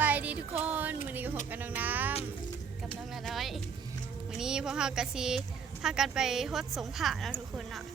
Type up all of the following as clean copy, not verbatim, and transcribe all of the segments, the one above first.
บายดีทุกคนมื้อนี้ก็พบกับน้องน้ำกับน้องน้อยมื้อนี้พวกเราก็สิพากันไปฮดสงผาแล้วทุกคนเนาะ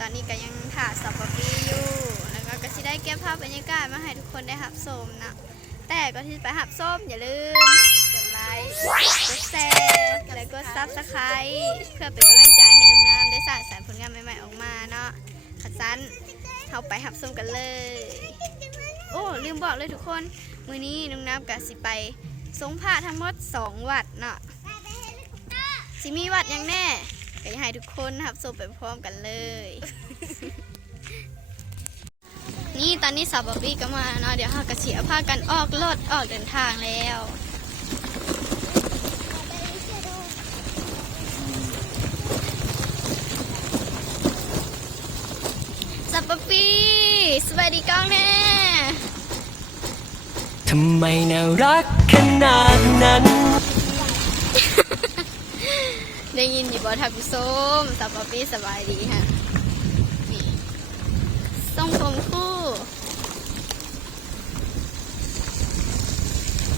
ตอนนี้ก็ยังถ่าสับปะปีอยู่แล้วก็สิได้เก็บภาพบรรยากาศมาให้ทุกคนได้รับชมนะแต่ก่อนที่ไปรับชมอย่าลืมกดไลค์กดแชร์และกดซับสไครต์เพื่อเป็นกำลังใจให้น้องน้ำได้สร้างสรรค์ผลงานใหม่ๆออกมาเนาะขัดสั้นเข้าไปรับชมกันเลยโอ้ลืมบอกเลยทุกคนมื้อนี้น้องน้ำกับสิไปสงผาทั้งหมด2 วัดเนาะสิมีวัดยังแน่ก็อยากให้ทุกคนรับชมไปพร้อมกันเลย นี่ตอนนี้สาวบอบบี้ก็มาเนาะเดี๋ยวเรากระเฉียพากันออกรถออกเดินทางแล้วสาวบอบบี้สวัสดีกล้องแน่ทำไมน่ารักขนาดนั้น ได้ยินอยู่บ่ทับพี่ส้มสาวบอบบี้สบายดีฮะนี่ทรงผมคู่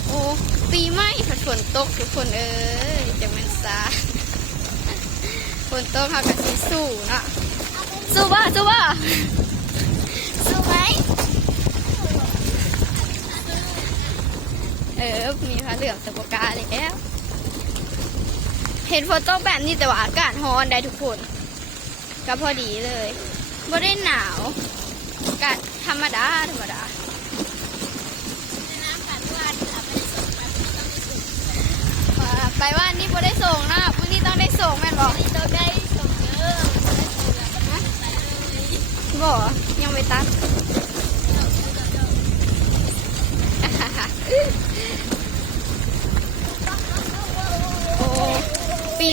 โอ้ปีใหม่ฝนตกทุกคนเอ้ยจะมันซาฝนตกเขาก็สิสู้เนาะสู้ป่ะสู้ป่ะสู้ไหมมีผ้าเหลืองสปกาเลยแล้วเห็นฝนตกแบบนี้แต่ว่าอากาศร้อนได้ทุกคนก็พอดีเลยไม่ได้หนาวอากาศธรรมดาไปว่านี่บ่ได้ส่งนะวันนี้ต้องได้ส่งแม่นบอกต้องได้ส่งเยอะบอกยังไม่ตัดโอ้ปี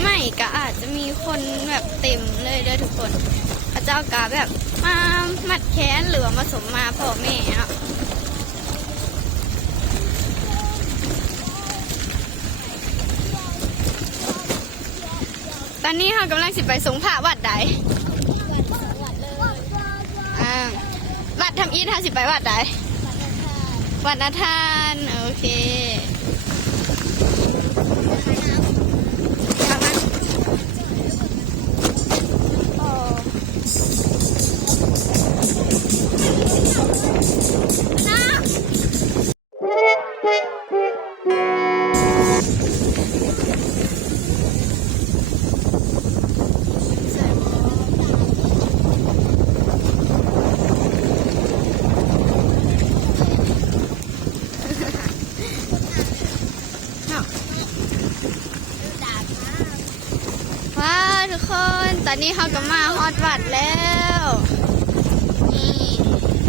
ใหม่ก็อาจจะมีคนแบบเต็มเลยด้วยทุกคนพระเจ้ากาแบบมามัดแขนหรือว่ามาสมมาพ่อแม่เนาะตอนนี้เรากำลังสิไปสงผาวัดใดวัดทำอีทาสิไปวัดใดวัดนาธานโอเคว้าวทุกคนตอนนี้เขาก็มาฮอดวัดแล้วนี่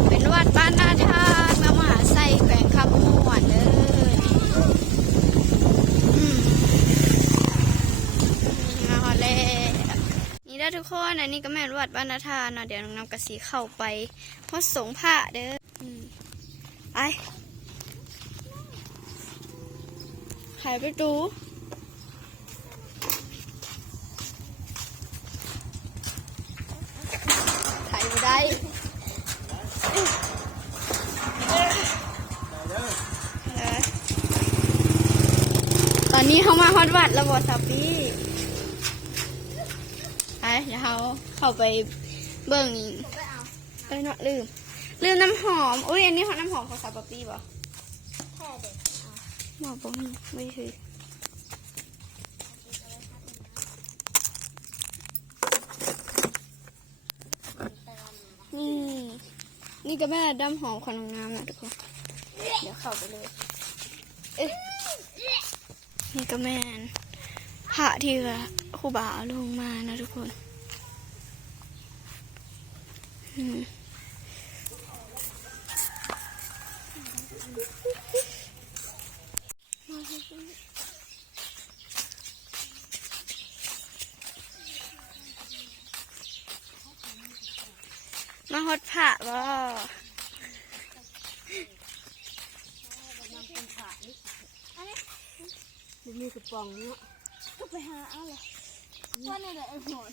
เป็นวัดบ้านนาธานเมืองมหาไซแขวงคำม่วนเลยมาฮอดแล้วนี่ได้ทุกคนอันนี้ก็แม่นวัดบ้านนาธานเนาะเดี๋ยวน้องน้ำกระสีเข้าไปฮอดสงผาเด้อไปหายไปดูได้ตอนนี้เขามาฮอดวัดแล้วบอสปี้เดี๋ยวเขาเข้าไปเบิ่งนี่เนาะลืมน้ำหอมอุ้ยอันนี้ของน้ำหอมของซาปปี้บ่บอกบ่ไม่คือนี่ก็แม่ดำหอมของน้องน้ำนะทุกคนเดี๋ยวเข้าไปเลยนี่ก็แม่พระที่ครูบาลงมานะทุกคนมาฮดพระบ่มีกระป๋องเนาะก็ไปหาเอาเลยว่าในไหนไอ้หมอน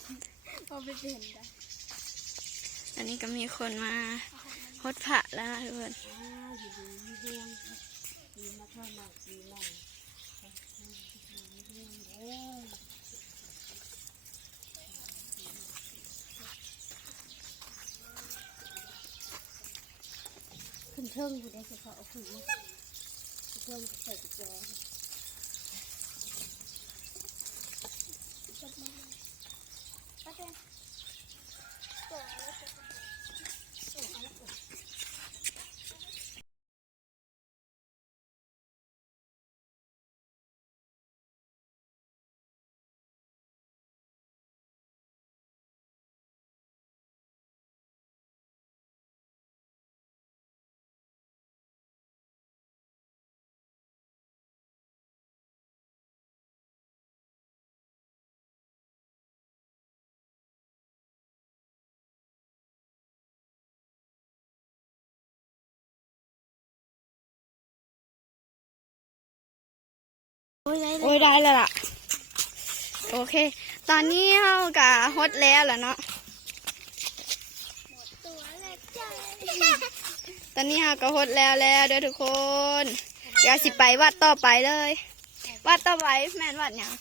เอาไปเป็นได้ อันนี้ก็มีคนมาฮดพระแล้วนะทุกคน อยู่ ขึ้นเทิงผู้ใดจะเขาเอาขึ้นมาเทิงใส่กระจกโอ้ยได้แล้วล่ะโอเคตอนนี้เรากะฮดแล้วล่ะเนาะตอนนี้เราก็ฮดแล้วเด้อทุกคนเดี๋ยวสิไปวัดต่อไปเลยวัดต่อไปแม่นวัดยัง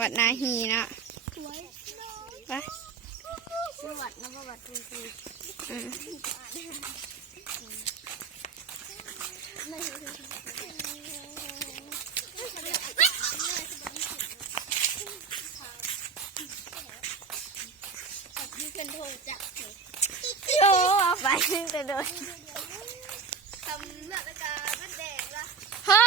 วัดนาฮีนะไปวัดนะวัดจริงเป็นโทษจักโย่ไปนึงแต่โดนทำแบบกาบัดแดงละฮะ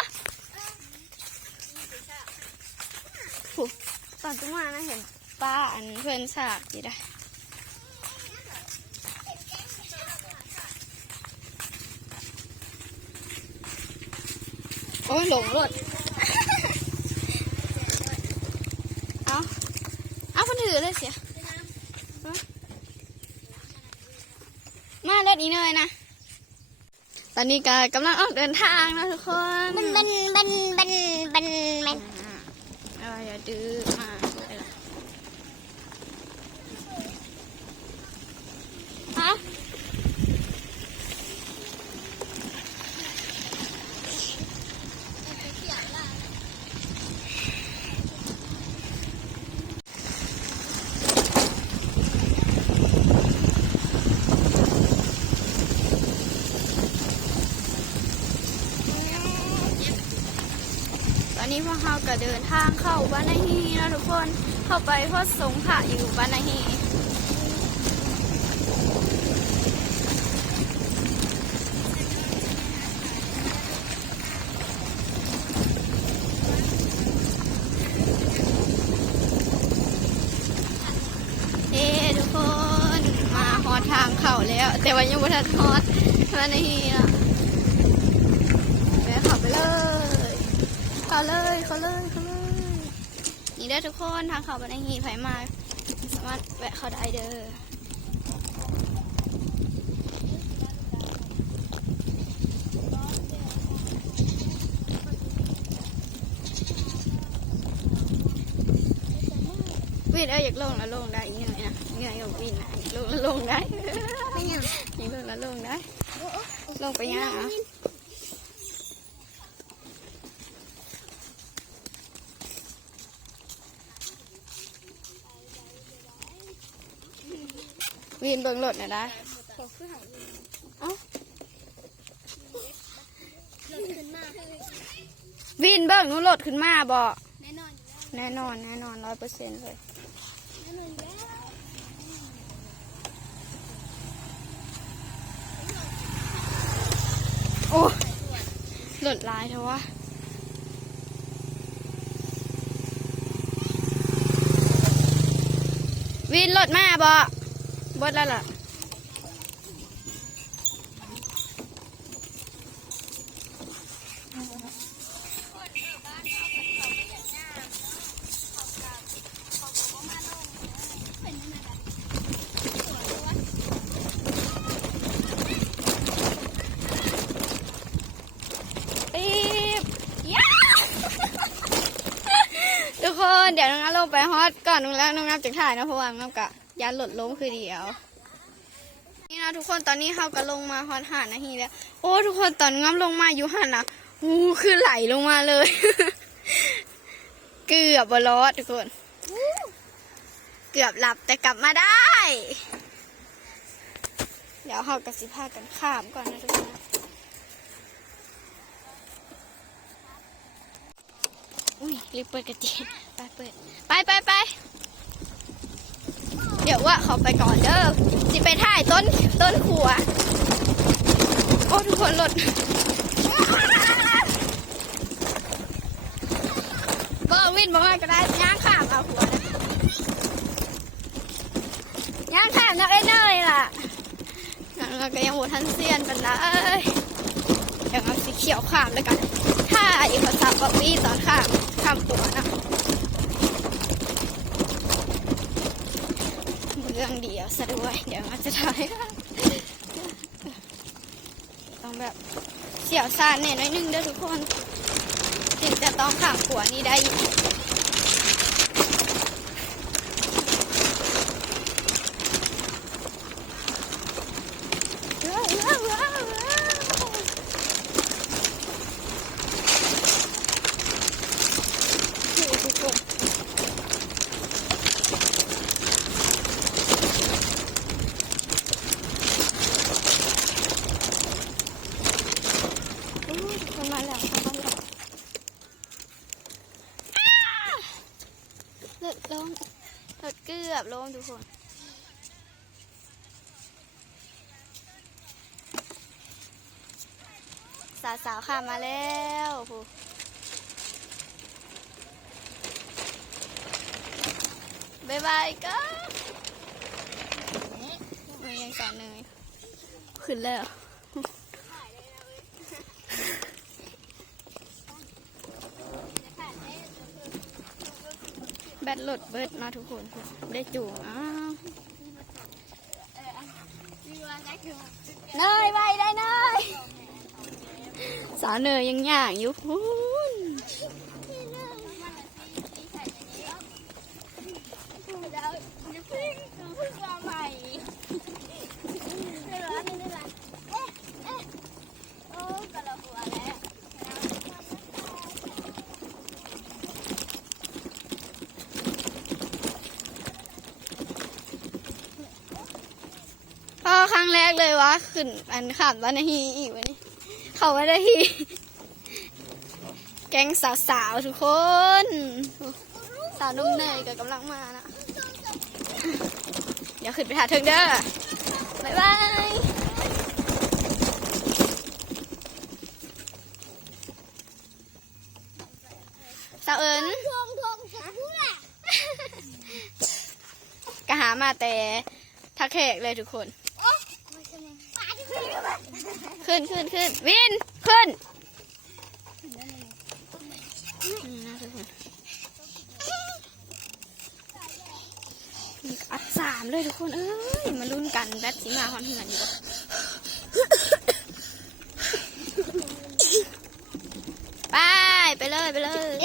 ตอนตุ้มานะเห็นป้าอันเพื่อนสากอยู่ได้โอ้ยหลงรถเอาคนถือเลยเสียมาเล่นอีเนยนะตอนนี้ก็กำลังออกเดินทางนะทุกคนอย่าดื้อมากเลยล่ะฮะตอนนี้พวกเราก็เดินทางเข้าบ้านนาฮีนะทุกคนเข้าไปพดสงพระอยู่บ้านนาฮีทุกคนมาฮอดทางเข้าแล้วแต่ว่ายังไม่ทันฮอดบ้านนาฮีนะแล้วขับไปเลยเขาเลยนี่เด้อทุกคนทางเขาบันไดหีไผมาสามารถแวะเขาได้เด้อวินอยากลงแล้วลงได้ยังไงนะยังไงกับวินนะอยากลงแล้วลงได้ไม่ยังอยากลงแล้วลงได้ลงไปยังอ่ะวินเบิ่งรถน่ะได้วินเบิ่งนู้นรถขึ้นมาบ่แน่นอน100%เลยโอ้รถลายเถอะวะวินรถมาบ่บดแล้วล่ะทุกคนเดี๋ยวน้องน้ำลงไปฮอตก่อนน้องแล้วน้องน้ำจะถ่ายนะเพราะว่าน้องกะยันหลดล้มคือเดียวนี่ นะทุกคนตอนนี้เขาก็ลงมาฮอดหานาทีแล้วโอ้ทุกคนตอนง้ำลงมาอยู่หันนะคือไหลลงมาเลย เกือบบรอดทุกคนเกือบหลับแต่กลับมาได้ เดี๋ยวเขากระสิพากันข้ามก่อนนะทุกคนนะอุ้ยรีบเปิดกระจีไปเปิดไปเดี๋ยวว่าเขาไปก่อนเด้อสิไปถ่ายต้นขัวโอ้ทุกคนหลดก็วิ่งมาก็ได้ย่างข้ามเอาหัวนะย่างข้ามนักเอ้ยล่ะเราก็ยังโหทันเซียนกันนะอย่างเอาสีเขียวข้ามแล้วกันถ้าอีกภาษาปวีตอนข้ามหัวนะเรื่องเดียวซะด้วยเดี๋ยวมันจะถ่ายต้องแบบเสี่ยวซานเนี่ยน้อยนึงเด้อทุกคนถึงจะต้องข้ามหัวนี้ได้อยู่รถเกือบลงทุกคนสาวข้ามมาแล้วบ๊ายบายก็ไม่ยังสอนเนยขึ้นแล้วแบตหลดเบิดมาทุกคนได้จูงเนยไปได้เนยสาวเนยยังย่างอยู่พูนครั้งแรกเลยวะขึ้นอันขับวันนาทีอีกวันนี้เขาวันนาทีแก๊งสาวๆทุกคนสาวนุ่มเนยก็กำลังมานะเดี๋ยวขึ้นไปหาเธอเด้อบ๊ายบายสาวเอิญก็หามาแต่ทักแขกเลยทุกคนขึ้นวินขึ้นอัด3เลยทุกคนเอ้ยมาลุ้นกันแบทสีมาคอนเหือนอยู่ไปเลย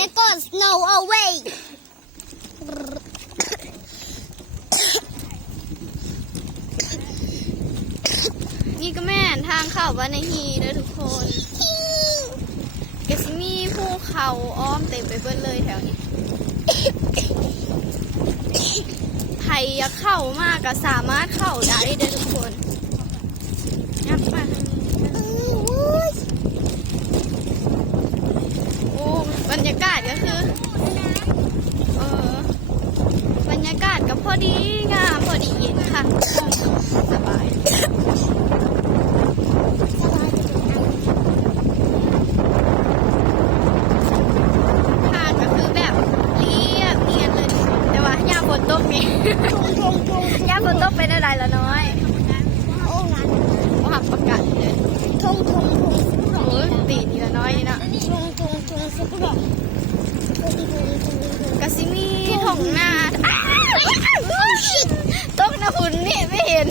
It goes no away นี่ก็แม่นทางเข้าวันนาทีเด้อทุกคนก็สิมีภูเขาอ้อมเต็มไปเบิดเลยแถวนี้ใครอยากเข้ามาก็สามารถเข้าได้เด้อทุกคนยับมาทางนี้โอ้บรรยากาศก็คือบรรยากาศก็พอดีงามพอดีเย็นค่ะสบายทางก็คือแบบเรียบเนียนเลยแต่ว่าย่าฝนตกนี่ย่าฝนตกไปได้ไรละน้อยหักประกาศเลยโอ้ยตีนี่ละน้อยนี่นะกะซิมีถงนาตกนะคุณนี่ไม่เห็น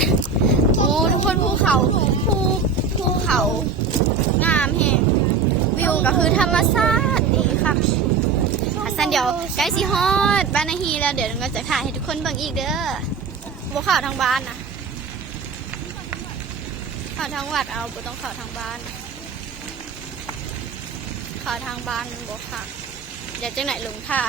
โอ้ทุกคนภูเขางามแห่งวิวก็คือธรรมชาติดีค่ะสันเดี๋ยวใกล้สิฮอดบ้านนาฮีแล้วเดี๋ยวเราจะถ่ายให้ทุกคนเบิ่งอีกเด้อบัวขาวทางบ้านนะ เข้าทางวัดเอาบ่ต้องเข้าทางบ้านเข้าทางบ้านมันบ่ค่ะเดี๋ยวจังไหนลงท่า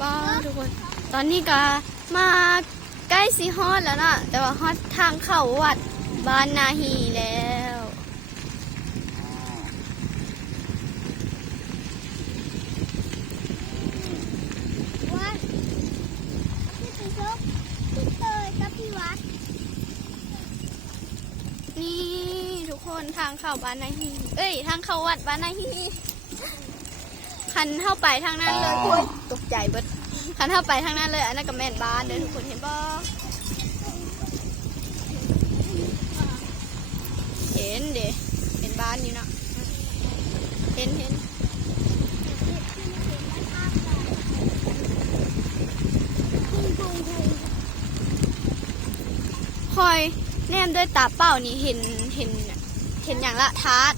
ป้าทุกคนตอนนี้ก็มาใกล้สีฮอดแล้วนะแต่ว่าฮอดทางเข้าวัดบ้านนาฮีแล้ววัดพี่ไปชกพี่เตยกับพี่วัด นี่ทุกคนทางเข้าบ้านนาฮีเอ้ยทางเข้าวัดบ้านนาฮีคันเข้าไปทางนั้นเลยโอ้ยตกใจเบิดคันเข้าไปทางนั้นเลยอันนั้นก็แม่นบ้านเด้อทุกคนเห็นบ่เห็นเด้เห็นบ้านอยู่เนาะเห็นคอยแนมด้วยตาเปล่านี่เห็นอย่างละทาร์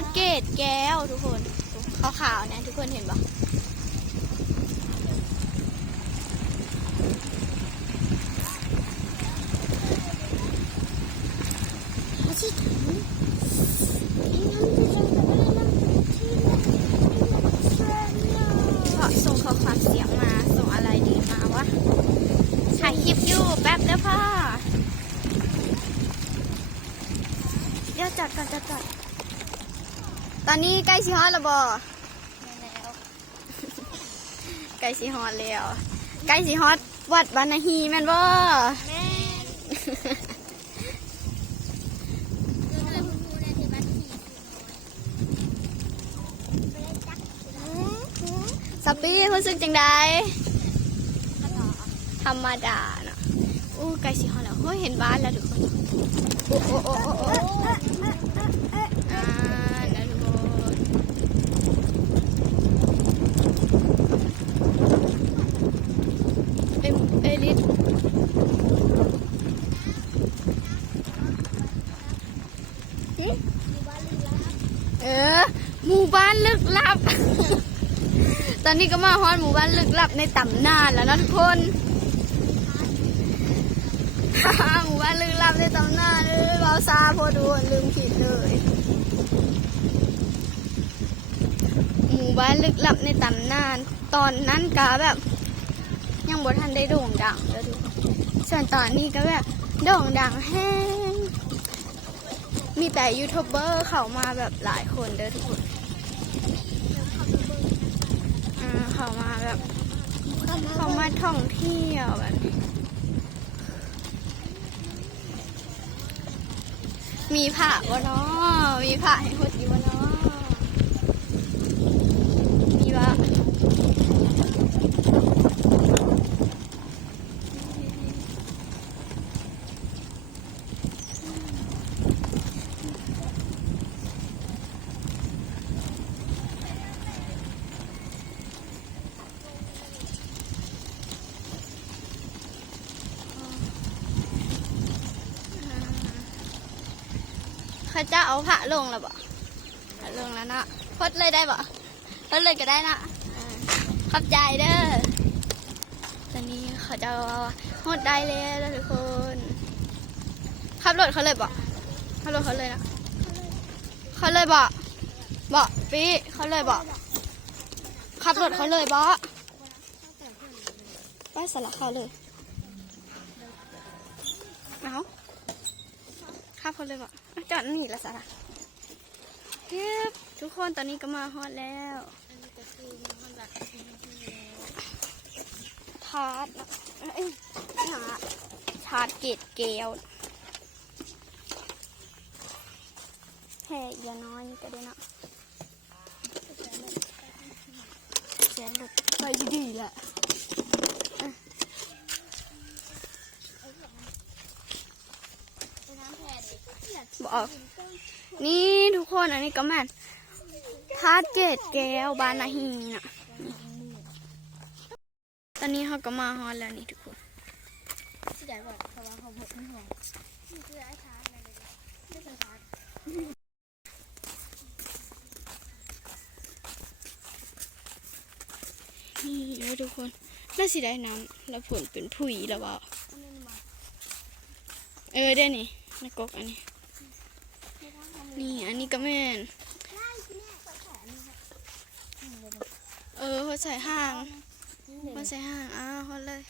ตเกตแก้วทุกคนขาวๆนะทุกคนเห็นปะเพราะส่งข้อความเสียงมาส่งอะไรดีมาวะถ่ายคลิปอยู่แป๊บเดียวพ่อเดี๋ยวจัดก่อนจัดตอนนี้ใกล้สิฮอดแล้วบ่ใกล้สิฮอดแล้วใกล้สิฮอดวัดบ้านนาฮีแม่นบ่สัปปี้รู้สึกจังใดธรรมดาเนาะอู้ใกล้สิฮอดแล้วเฮ้ยเห็นบ้านแล้วทุกคนโอ้นะทุกคนเอลิสหมู่บ้านลึกลับ ตอนนี้ก็มาฮอดหมู่บ้านลึกลับในตำนานแล้วนะทุกคน หมู่บ้านลึกลับในตำนานเราซาพอดูลืมผิดเลยหมู่บ้านลึกลับในตำนานตอนนั้นก็แบบยังบ่ทันได้โด่งดังเลยทุกคนส่วนตอนนี้ก็แบบโด่งดังแห้งมีแต่ยูทูบเบอร์เข้ามาแบบหลายคนเด้อทุกคนเข้ามาแบบเข้ามาท่องเที่ยวแบบนี้มีผ้าวะเนาะมีผ้าให้พูดอยู่วะเนาะมีปะเขาจะเอาผ้าลงแล้วบ่ลงแล้วนะพดเลยได้บ่พดเลยก็ได้นะขอบใจเด้อตอนนี้เขาจะหดได้แล้วทุกคนขับรถเขาเลยบ่ขับรถเขาเลยนะเขาเลยบ่ปีเขาเลยบ่ขับรถเขาเลยบ่ไปสลักเขาเลยเอาขับเขาเลยบ่จอดนี่ละสาระทุกคนตอนนี้ก็มาฮอดแล้วทาร์ตทาร์ตเกตแก้วแห่อย่าน้อยก็ได้เนาะเสียงรถไปดีๆแหละบอกนี่ทุกคนอันนี้ก็แม่นทาร์เกตแก้วบานาฮีน่ะตอนนี้เขาก็มาฮอดแล้วนี่ทุกคนที่ไหนก่อนเพราะว่าเขาบอกไม่ห่วงนี่คือไอ้ทาร์อะไรเลยไม่ใช่ทาร์ นี่เด้อทุกคนน่าสิได้น้ำแล้วผลเป็นผุยแล้วบ่ได้นี่นกกอันนี้นี่อันนี้ก็แม่นเขาใส่ห้างเขาใส่ห้างเขาเลย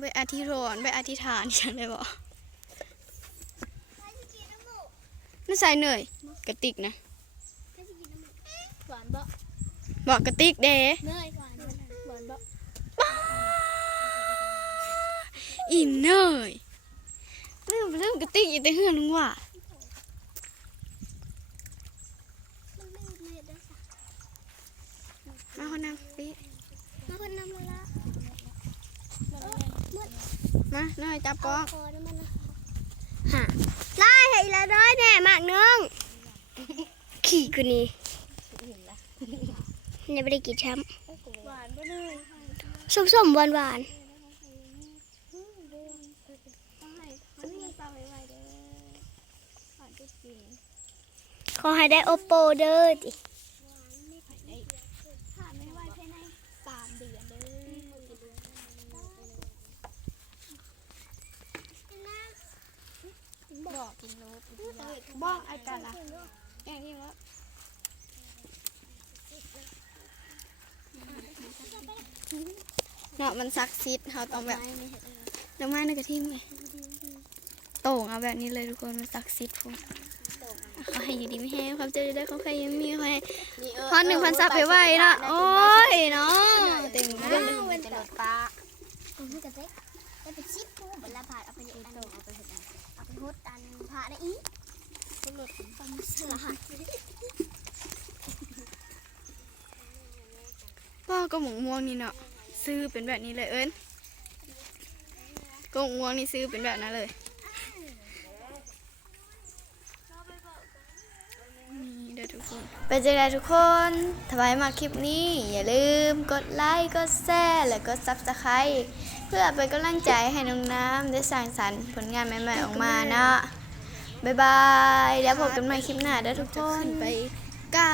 ไปอธิษฐานไปอธิษฐานฉันเลยบอกน่าใส่เหนื่อยกระติกนะ หวานบ่ บอกกระติกเด้ เนยหวานบ่ อินเนยเริ่มกระติกอีแต่เฮือนลุงว่า มันไม่ได้สัก มาคนนำปี มาคนนำเลยละ มาเนยจับกอง คอน้ำมันฮะไล่ให้ละน้อยแน่มากนึงขี่กูนี่ยังไม่ได้กินช้ำหวานบ่เลยส้มๆหวานๆขอให้ได้โอโปเด้อติบอกกินโลบอกไอ้กันละอย่างที่ว่าเนาะมันซักซิดเขาต้องแบบดอกไม้ในกระทิมเลยโต่งเอาแบบนี้เลยทุกคนมันซักซิดพวกเขาให้อยู่ดีไม่แห้งความเจอได้เขาใครยังมีเขาให้1,000 ซับไปไว้นะโอ้ยเนาะเต็มเลย เป็นตลอดปลาเอาไปไปชิปผู้บรรลาผาเอาไปอันเอาไปเห็ดเอาไปฮดอันผาได้อีกตลอดปันเสือหัก พ่อก็หมงม่วงนี่เนาะซื้อเป็นแบบนี้เลยเอิญก็หมงม่วงนี่ซื้อเป็นแบบนั้นเลยนี่เด้อทุกคนเป็นจังไงทุกคนถ้าใครมาคลิปนี้อย่าลืมกดไลค์กดแชร์และกดซับสไครต์เพื่อเป็นกำลังใจให้น้องน้ำได้สร้างสรรค์ผลงานใหม่ๆออกมาเนาะบ๊ายบายแล้วพบกันใหม่คลิปหน้าเด้อทุกคนไปก้า